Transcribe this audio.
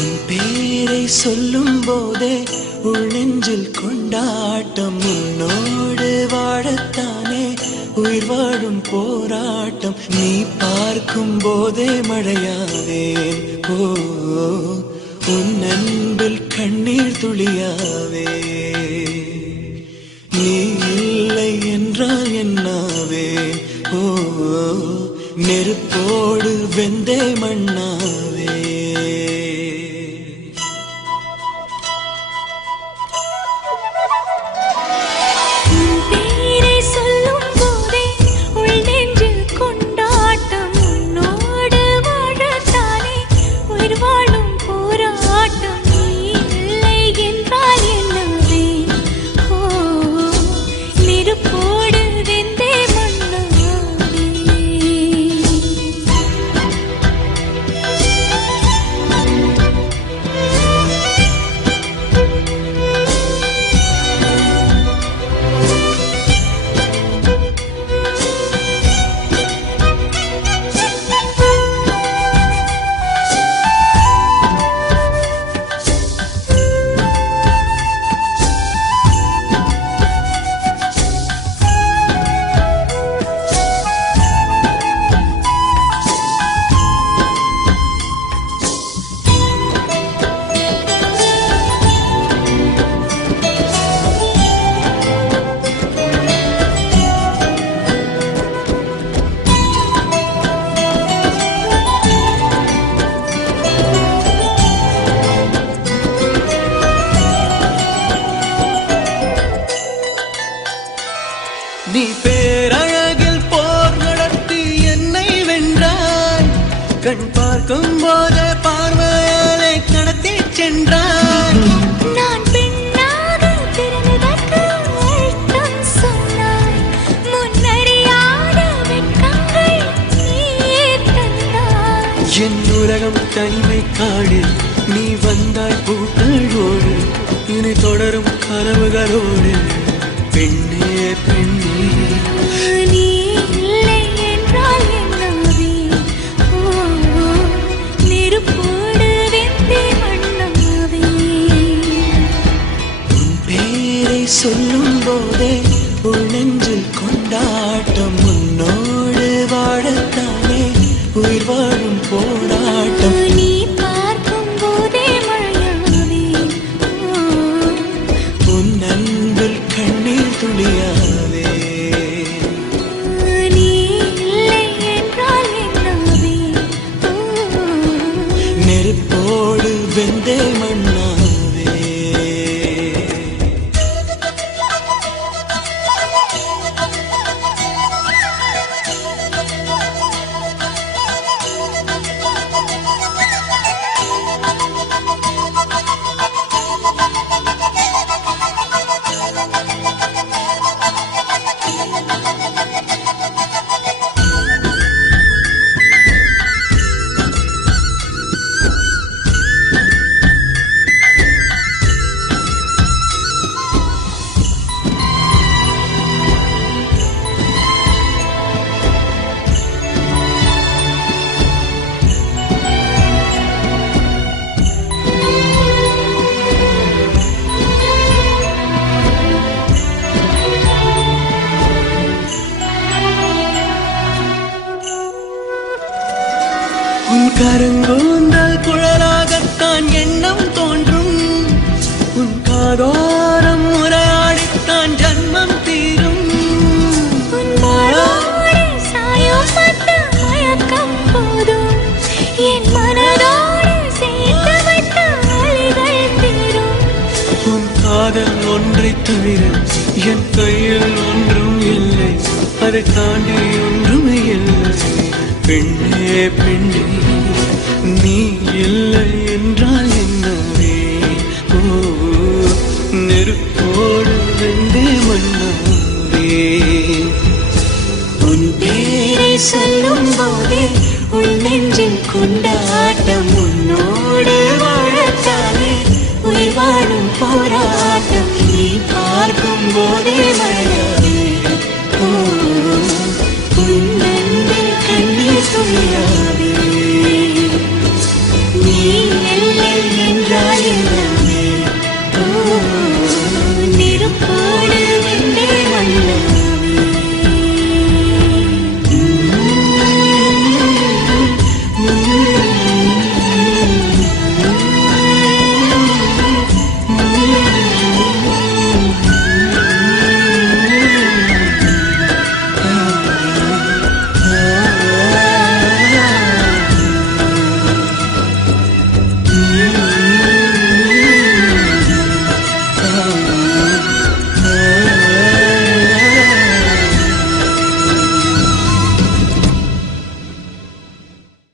உன் பேரை சொல்லும் போதே உள்ளெஞ்சில் கொண்டாட்டம். உன்னோடு வாழத்தானே உயிர் வாழும் போராட்டம். நீ பார்க்கும் போதே மழையாவேன். ஓ, உன் அன்பில் கண்ணீர் துளியாவே. நீ இல்லை என்றால் என்னாவே? ஓ, நெருப்போடு வெந்தே மண்ணாவே. நீ பேரழகில் போர் நடத்தி என்னை வென்றாய். கண் பார்க்கும் போது பார்வையாலே கடத்தி சென்றாய். நான் பெண்ணாக பிறந்ததற்கு அர்த்தம் சொன்னாய். முன்னறியாத வெட்கங்கள் நீயே தந்தாய். என் உலகம் தனிமை காடு. நீ வந்தாய் பூக்களோடு. இனி தொடரும் கனவுகளோடு. பெண்ணே பெண்ணே, நீ இல்லை என்றால் என்னாவே? ஓ, நெருப்போடு வெந்தே மண்ணாவே. உன் பேரை சொல்லும் போதே உள்ளெஞ்சில் கொண்டாட்டம். உன்னோடு வாழத்தானே உயிர் வாழும் போராட்டம். நீ பார்க்கும் போதே மழையாவே. உன் அன்பில் கண்ணீர் துளியாவே. நீ இல்லை என்றால் என்னாவே? நெருப்போடு வெந்தே மண்ணாவே. உன் கருங்கூந்தல் குழலாகத்தான் எண்ணம் தோன்றும். உன் காதோரம் உரையாடித்தான் ஜன்மம் தீரும். உன் மாறோடு சாயம் பட்ட மயக்கம் போதும். என் மனதோடு சேர்த்து வைத்த அலைகள் தீரும். உன் காதல் ஒன்றை தவிர என் கையில் ஒன்றும் இல்லை. அதை தாண்டி ஒன்றும் இல்லை. பெண்ணே பெண்ணே, நீ இல்லை என்றால் என்னவே? ஓ, நெருப்போடு வெந்தே மண்ணாவே. உன் பேரை சொல்லும் போதே உன் நெஞ்சில் கொண்டாட்டம். உன்னோடு வாழத்தானே உயிர் வாழும் போராட்டம். நீ பார்க்கும் போதே மழை